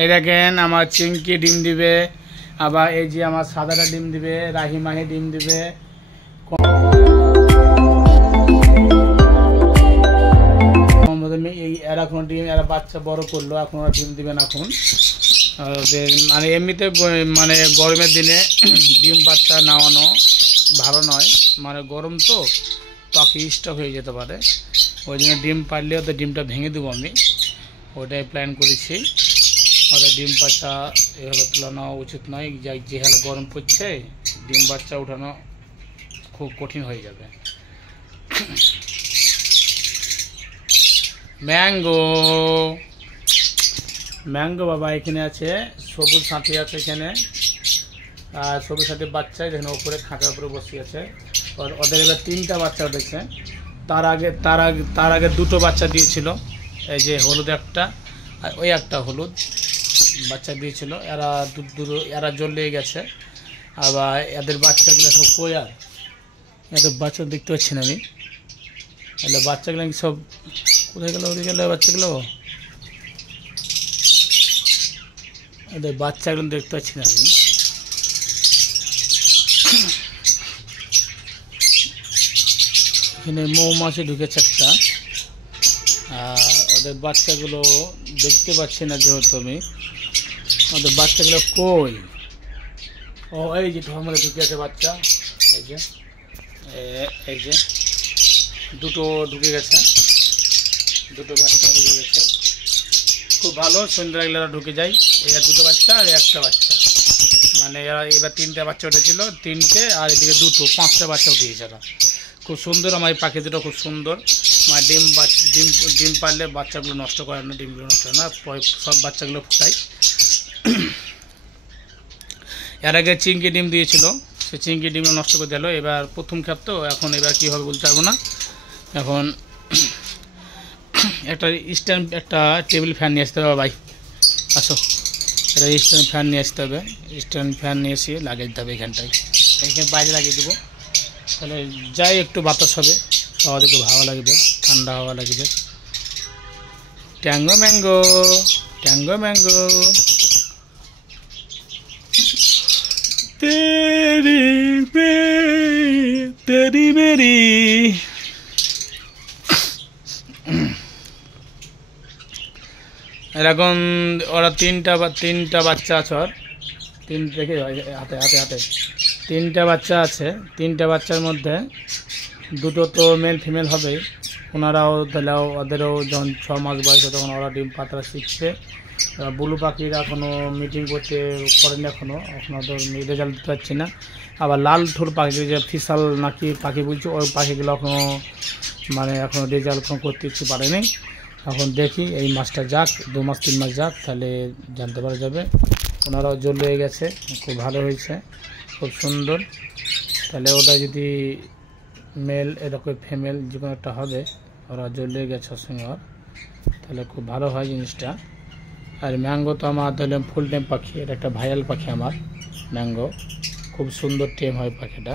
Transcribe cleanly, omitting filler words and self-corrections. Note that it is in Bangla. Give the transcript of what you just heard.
এই দেখেন আমার চিংকি ডিম দিবে, আবার এই যে আমার সাদাটা ডিম দিবে, রাহি মাহি ডিম দিবে। এরা এখন ডিম, এরা বাচ্চা বড় করলো, এখন ওরা ডিম দিবে না এখন। মানে এমনিতে মানে গরমের দিনে ডিম বাচ্চা নেওয়ানো ভালো নয়, মানে গরম তো পাখি স্টক হয়ে যেতে পারে। ওই জন্য ডিম পারলে ওদের ডিমটা ভেঙে দেবো আমি, ওটাই প্ল্যান করেছি। ওদের ডিম বাচ্চা এভাবে তোলানো উচিত নয়, যে হালে গরম পড়ছে ডিম বাচ্চা উঠানো খুব কঠিন হয়ে যাবে। ম্যাঙ্গো ম্যাঙ্গো বাবা এখানে আছে, সবুজ সাথী আছে এখানে, আর সবুজ সাথী বাচ্চা এখানে ওপরে খাঁচার উপরে বসে আছে। ওদের এবার 3টা বাচ্চা উঠেছে। তার আগে 2টো বাচ্চা দিয়েছিল, এই যে হলুদ একটা আর ওই একটা হলুদ বাচ্চা দিয়েছিল। এরা জ্বলে গেছে। আবার এদের বাচ্চাগুলো সব কোয়ার, এদের বাচ্চা দেখতে পাচ্ছি না আমি। এগুলো বাচ্চাগুলো সব কোথায় গেল, ওদিকে গেল বাচ্চাগুলো, এদের বাচ্চাগুলো দেখতে পাচ্ছি না আমি। এখানে মৌমাছি ঢুকেছে একটা, আর ওদের বাচ্চাগুলো দেখতে পাচ্ছি না যেহেতু আমি। ওদের বাচ্চাগুলো কই? ও এই যে ঢোর ঢুকে আছে বাচ্চা, এই যে 2টো ঢুকে গেছে, 2টো বাচ্চা ঢুকে গেছে। খুব ভালো, সন্ধ্যা লাগলে ঢুকে যায়। এরা 2টো বাচ্চা আর একটা বাচ্চা, মানে এরা এবার 3টা বাচ্চা উঠেছিল, 3টে, আর এদিকে 2টো, 5টা বাচ্চা উঠিয়েছে এরা। খুব সুন্দর আমার এই পাখি দুটো, খুব সুন্দর। মানে ডিম পারলে বাচ্চাগুলো নষ্ট করে না, ডিমগুলো নষ্ট হয় না, সব বাচ্চাগুলো ফুটায়। এর আগে চিংকি ডিম দিয়েছিল, সে চিংকি ডিমও নষ্ট করে দিল। এবার প্রথম খাপ তো, এখন এবার কী হবে বলতে পারবো না। এখন একটা টেবিল ফ্যান নিয়ে আসতে হবে ভাই, আসো, একটা স্ট্যান্ড ফ্যান নিয়ে আসতে হবে। স্ট্যান্ড ফ্যান নিয়ে এসে লাগিয়ে দিতে হবে এখানটায়, এইখানে বাইরে লাগিয়ে দেবো, তাহলে যাই একটু বাতাস হবে, হাওয়া দেখে ভালো লাগবে, ঠান্ডা হাওয়া লাগবে। ট্যাঙ্গো ম্যাঙ্গো, ট্যাঙ্গো ম্যাঙ্গো, তেরি মেরি। এরকম ওরা 3টা বাচ্চা আছে, ওর 3 রেখে হাতে হাতে হাতে 3টা বাচ্চা আছে। 3টা বাচ্চার মধ্যে 2টো তো মেল ফিমেল হবেই। ওদেরও যখন 6 মাস বয়স তখন ওরা ডিম পাতা শিখছে। বুলু পাখিরা এখনও মিটিং করেনি, এখনও ওদের রেজাল্ট দিতে পারছি না। আবার লাল ঠোঁট পাখি, যে ফিসাল নাকি পাখি বলছি, ওই পাখিগুলো এখনও রেজাল্ট করতে কিছু পারেনি। এখন দেখি এই মাসটা যাক, 2 মাস 3 মাস যাক, তাহলে জানতে পারা যাবে। ওনারাও জল হয়ে গেছে, খুব ভালো হয়েছে, খুব সুন্দর। তাহলে ওটা যদি মেল এরকম ফিমেল যে কোনো একটা হবে, ওরা জল হয়ে গেছে ওর সঙ্গে, তাহলে খুব ভালো হয় জিনিসটা। আর ম্যাঙ্গো তো আমার ধরলাম ফুল টাইম পাখি, এটা একটা ভাইরাল পাখি আমার ম্যাঙ্গো, খুব সুন্দর টেম হয় পাখিটা।